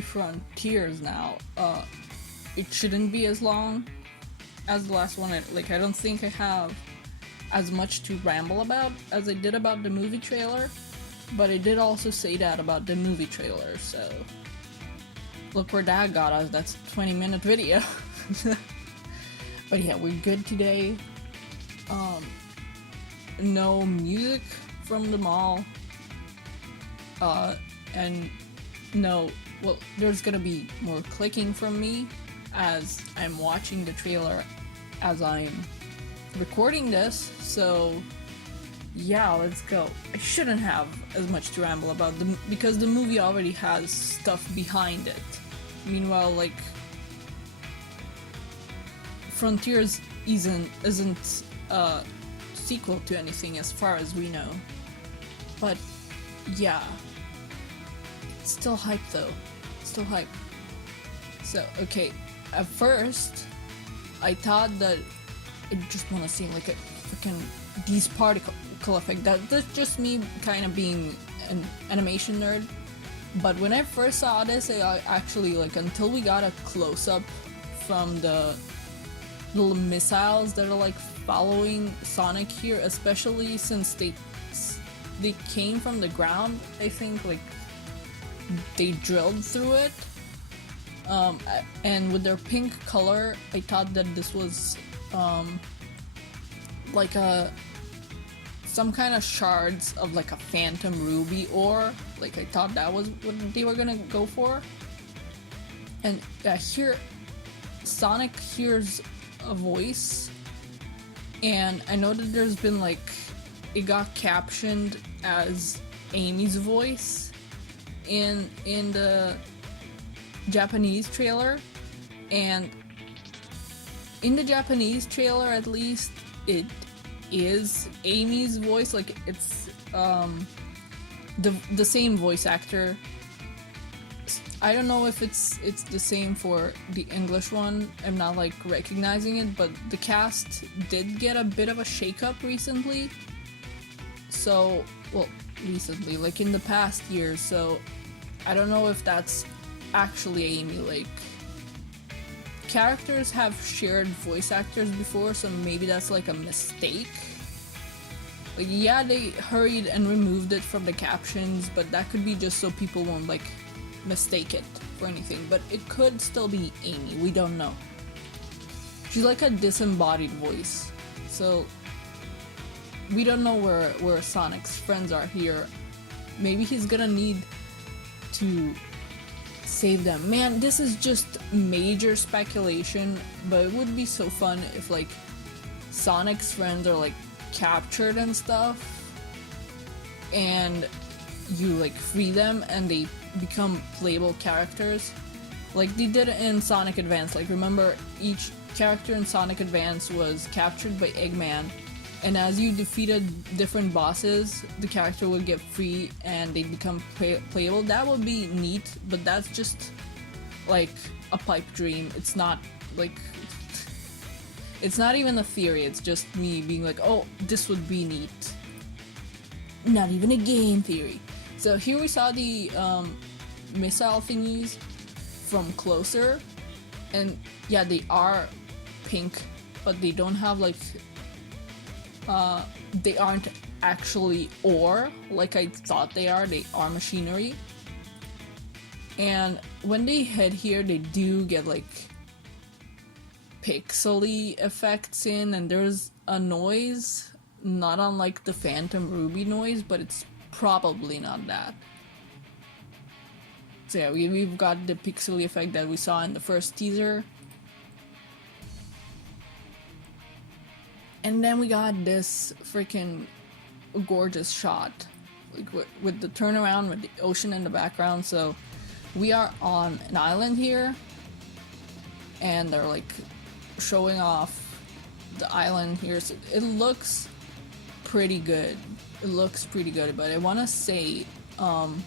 Frontiers now. It shouldn't be as long as the last one. I don't think I have as much to ramble about as I did about the movie trailer, but I did also say that about the movie trailer, so look where that got us. That's a 20-minute video. But yeah, we're good today. No music from the mall, and no, well, there's gonna be more clicking from me as I'm watching the trailer as I'm recording this, so yeah, let's go. I shouldn't have as much to ramble about because the movie already has stuff behind it. Meanwhile, Frontiers isn't a sequel to anything as far as we know. But yeah, still hype though. Still hype. So okay, at first I thought that I just want to see a freaking these particle effect. That's just me kind of being an animation nerd. But when I first saw this, I actually until we got a close up from the little missiles that are following Sonic here, especially since they came from the ground. I think they drilled through it, and with their pink color, I thought that this was some kind of shards of a phantom ruby ore. I thought that was what they were gonna go for. And here Sonic hears a voice, and I know that there's been it got captioned as Amy's voice in the Japanese trailer, and in the Japanese trailer at least it is Amy's voice. It's the same voice actor. I don't know if it's the same for the English one. I'm not recognizing it, but the cast did get a bit of a shakeup recently. So, well, recently, in the past year. So, I don't know if that's actually Amy. Characters have shared voice actors before, so maybe that's a mistake. Yeah, they hurried and removed it from the captions, but that could be just so people won't mistake it for anything. But it could still be Amy, we don't know. She's a disembodied voice, so we don't know where Sonic's friends are here. Maybe he's gonna need to save them. Man, this is just major speculation, but it would be so fun if Sonic's friends are captured and stuff, and you free them and they become playable characters they did in Sonic Advance. Remember, each character in Sonic Advance was captured by Eggman, and as you defeated different bosses, the character would get free and they become playable. That would be neat, but that's just a pipe dream. It's not it's not even a theory, it's just me being oh, this would be neat. Not even a game theory. So here we saw the missile thingies from closer, and yeah, they are pink, but they don't have they aren't actually ore like I thought they are. They are machinery. And when they hit here, they do get pixely effects in, and there's a noise, not unlike the Phantom Ruby noise, but it's probably not that. So yeah, we've got the pixely effect that we saw in the first teaser. And then we got this freaking gorgeous shot, with the turnaround, with the ocean in the background. So we are on an island here, and they're showing off the island here. So it looks pretty good. But I want to say, I'm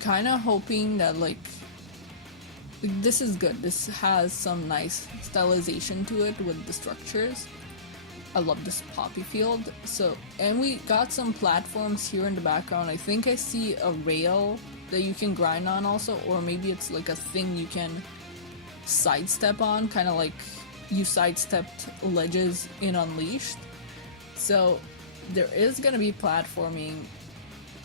kind of hoping that this is good. This has some nice stylization to it with the structures. I love this poppy field. So, and we got some platforms here in the background. I think I see a rail that you can grind on also, or maybe it's like a thing you can sidestep on, kind of like you sidestepped ledges in Unleashed. So there is gonna be platforming,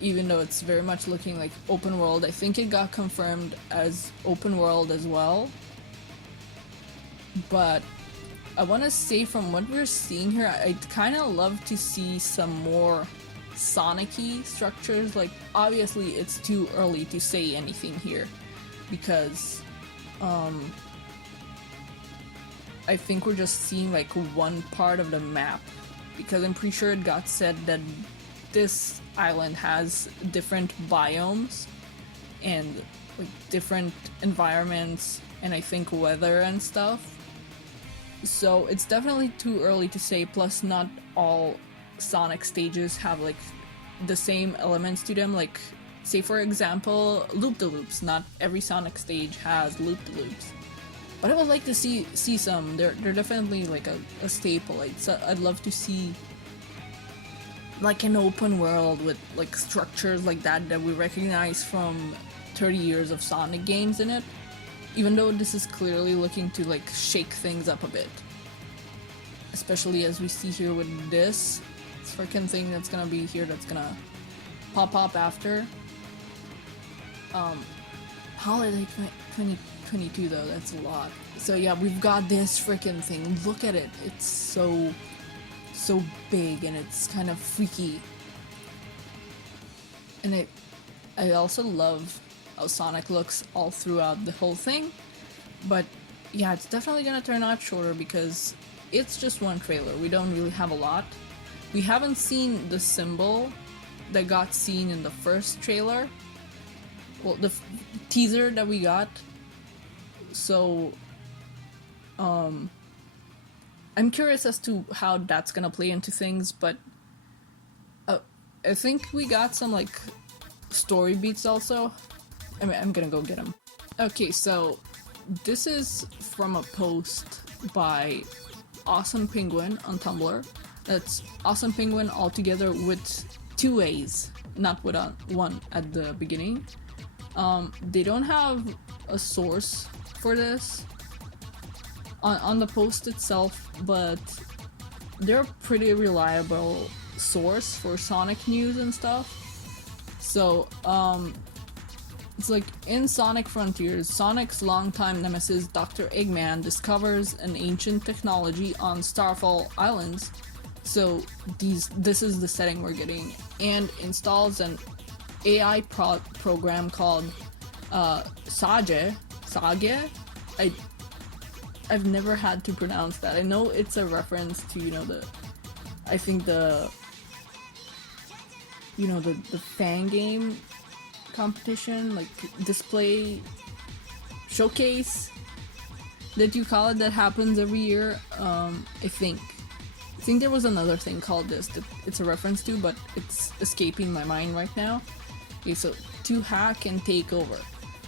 even though it's very much looking like open world. I think it got confirmed as open world as well. But I want to say, from what we're seeing here, I'd kind of love to see some more Sonic-y structures. Like, obviously it's too early to say anything here, because I think we're just seeing like one part of the map, because I'm pretty sure it got said that this island has different biomes and like different environments, and I think weather and stuff. So it's definitely too early to say, plus not all Sonic stages have like the same elements to them. Like, say for example, loop-de-loops. Not every Sonic stage has loop-de-loops. But I would like to see some. They're definitely like a staple. I'd love to see like an open world with like structures like that we recognize from 30 years of Sonic games in it. Even though this is clearly looking to like shake things up a bit. Especially as we see here with this freaking thing that's gonna be here, that's gonna pop up after. Holiday 2022 though, that's a lot. So yeah, we've got this freaking thing. Look at it. It's so big, and it's kind of freaky. And I also love how Sonic looks all throughout the whole thing. But yeah, it's definitely gonna turn out shorter because it's just one trailer. We don't really have a lot. We haven't seen the symbol that got seen in the first trailer. Well, the teaser that we got. So I'm curious as to how that's gonna play into things, but I think we got some like story beats also. I'm gonna go get them. Okay, so this is from a post by Awesome Penguin on Tumblr. That's Awesome Penguin all together with 2 A's, not with one at the beginning. They don't have a source for this on the post itself, but they're a pretty reliable source for Sonic news and stuff. So, it's like, in Sonic Frontiers, Sonic's longtime nemesis Dr. Eggman discovers an ancient technology on Starfall Islands. So this is the setting we're getting, and installs an AI program called Sage. I've never had to pronounce that. I know it's a reference to, you know, the fan game competition, like display showcase that you call it, that happens every year. I think there was another thing called this that it's a reference to, but it's escaping my mind right now. Okay, so to hack and take over.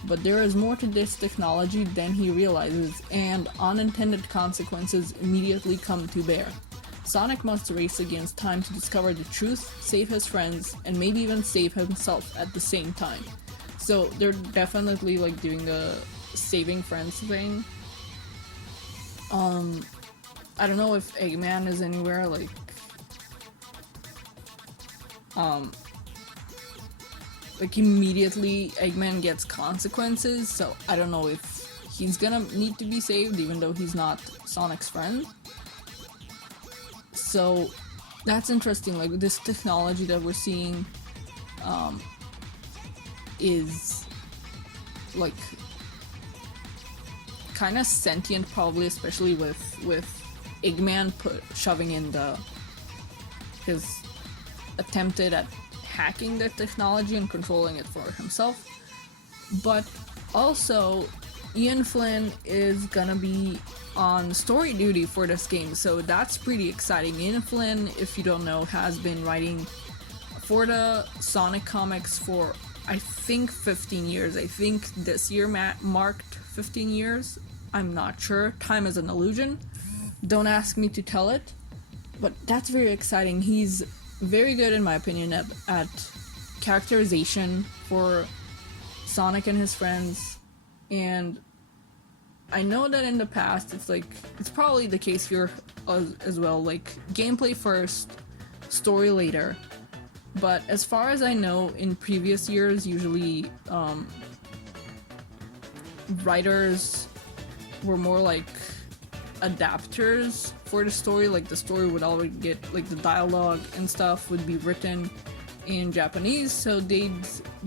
But there is more to this technology than he realizes, and unintended consequences immediately come to bear. Sonic must race against time to discover the truth, save his friends, and maybe even save himself at the same time. So they're definitely like doing the saving friends thing. I don't know if Eggman is anywhere, like immediately Eggman gets consequences, so I don't know if he's gonna need to be saved even though he's not Sonic's friend. So that's interesting, like this technology that we're seeing is like kind of sentient, probably, especially with Eggman shoving in his attempted at hacking the technology and controlling it for himself. But also Ian Flynn is gonna be on story duty for this game, so that's pretty exciting. Ian Flynn, if you don't know, has been writing for the Sonic comics for I think 15 years. I think this year marked 15 years. I'm not sure. Time is an illusion. Don't ask me to tell it. But that's very exciting. He's very good, in my opinion, at characterization for Sonic and his friends, and I know that in the past it's probably the case here as well, like gameplay first, story later. But as far as I know, in previous years, usually writers were more like adapters for the story. Like the story would always get, like the dialogue and stuff would be written in Japanese, so they'd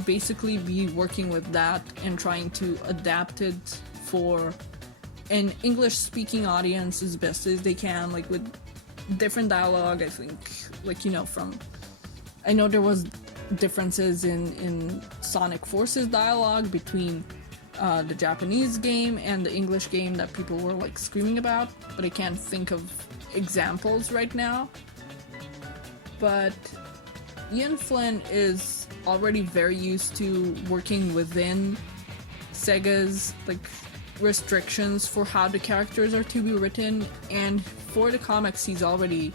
basically be working with that and trying to adapt it for an English speaking audience as best as they can, like with different dialogue. I think, like, you know, I know there was differences in Sonic Forces dialogue between the Japanese game and the English game that people were like screaming about, but I can't think of examples right now. But Ian Flynn is already very used to working within Sega's like restrictions for how the characters are to be written, and for the comics he's already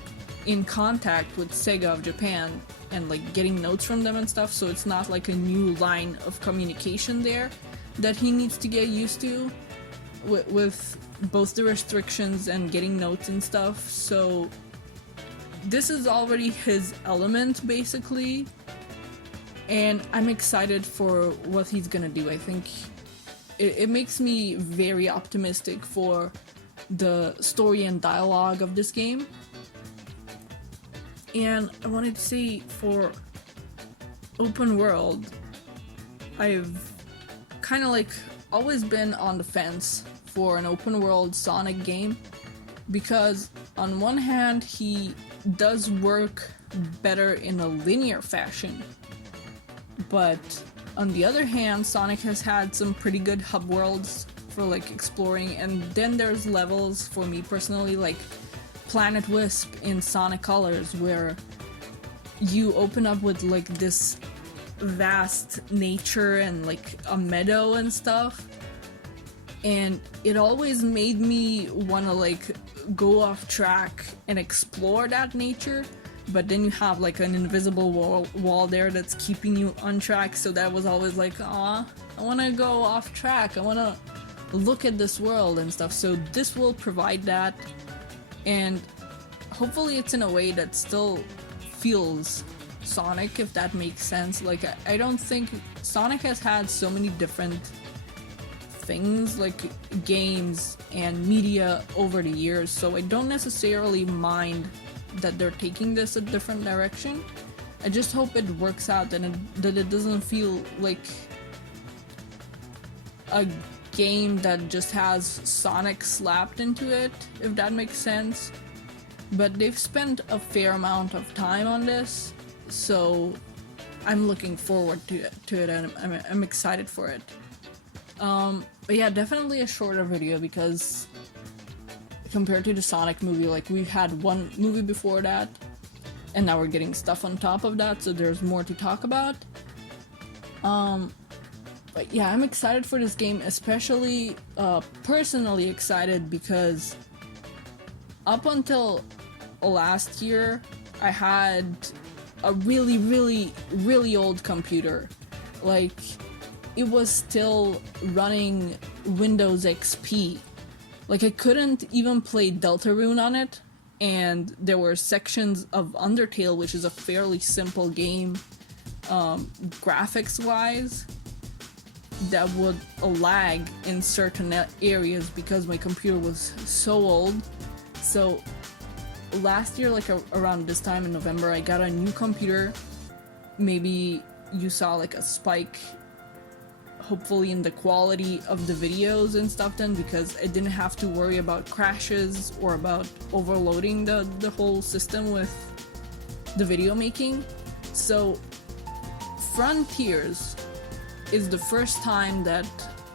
in contact with Sega of Japan and like getting notes from them and stuff, so it's not like a new line of communication there that he needs to get used to with both the restrictions and getting notes and stuff. So this is already his element basically, and I'm excited for what he's gonna do. I think it makes me very optimistic for the story and dialogue of this game. And I wanted to say, for open world, I've kind of like always been on the fence for an open world Sonic game, because on one hand he does work better in a linear fashion, but on the other hand Sonic has had some pretty good hub worlds for like exploring, and then there's levels for me personally like Planet Wisp in Sonic Colors, where you open up with like this vast nature and like a meadow and stuff, and it always made me want to like go off track and explore that nature, but then you have like an invisible wall there that's keeping you on track, so that was always like, I want to go off track, I want to look at this world and stuff. So this will provide that, and hopefully it's in a way that still feels Sonic, if that makes sense. Like I don't think Sonic has had so many different things, like games and media over the years, so I don't necessarily mind that they're taking this a different direction. I just hope it works out and that it doesn't feel like a game that just has Sonic slapped into it, if that makes sense. But they've spent a fair amount of time on this, so I'm looking forward to it, and I'm excited for it. But yeah, definitely a shorter video, because compared to the Sonic movie, like we've had one movie before that, and now we're getting stuff on top of that, so there's more to talk about. But yeah, I'm excited for this game, especially personally excited because up until last year, I had a really old computer. Like, it was still running Windows XP. Like, I couldn't even play Deltarune on it, and there were sections of Undertale, which is a fairly simple game, graphics-wise, that would lag in certain areas because my computer was so old. So last year, like around this time in November, I got a new computer. Maybe you saw like a spike, hopefully, in the quality of the videos and stuff then, because I didn't have to worry about crashes or about overloading the whole system with the video making. So Frontiers is the first time that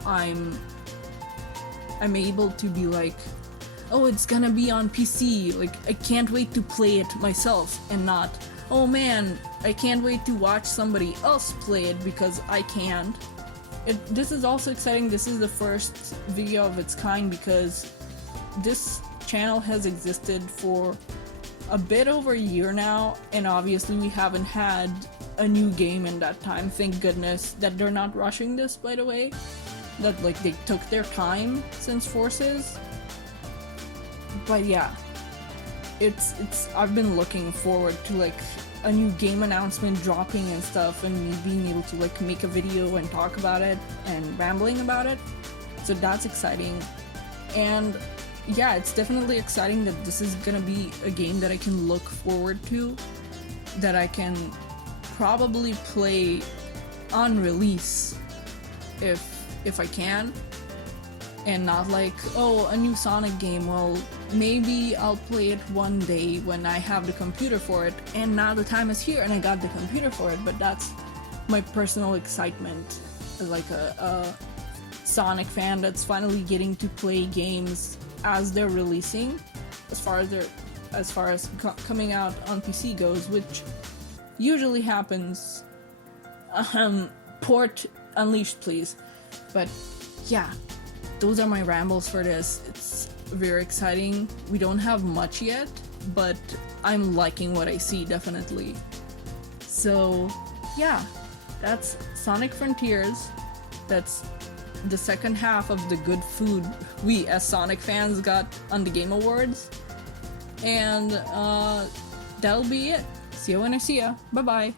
I'm able to be like, oh, it's gonna be on PC, like I can't wait to play it myself, and not, oh man, I can't wait to watch somebody else play it because I can't. This is also exciting. This is the first video of its kind because this channel has existed for a bit over a year now, and obviously we haven't had a new game in that time. Thank goodness that they're not rushing this, by the way. That like they took their time since Forces. But yeah, it's I've been looking forward to like a new game announcement dropping and stuff, and me being able to like make a video and talk about it and rambling about it. So that's exciting. And yeah, it's definitely exciting that this is gonna be a game that I can look forward to, that I can probably play on release if I can, and not like, oh, a new Sonic game, well, maybe I'll play it one day when I have the computer for it, and now the time is here and I got the computer for it. But that's my personal excitement as like a Sonic fan that's finally getting to play games as they're releasing, as far as coming out on PC goes, which usually happens. Port Unleashed, please. But yeah, those are my rambles for this. It's very exciting. We don't have much yet, but I'm liking what I see, definitely. So yeah, that's Sonic Frontiers. That's the second half of the good food we as Sonic fans got on the Game Awards. And that'll be it. See you when I see ya. Bye bye.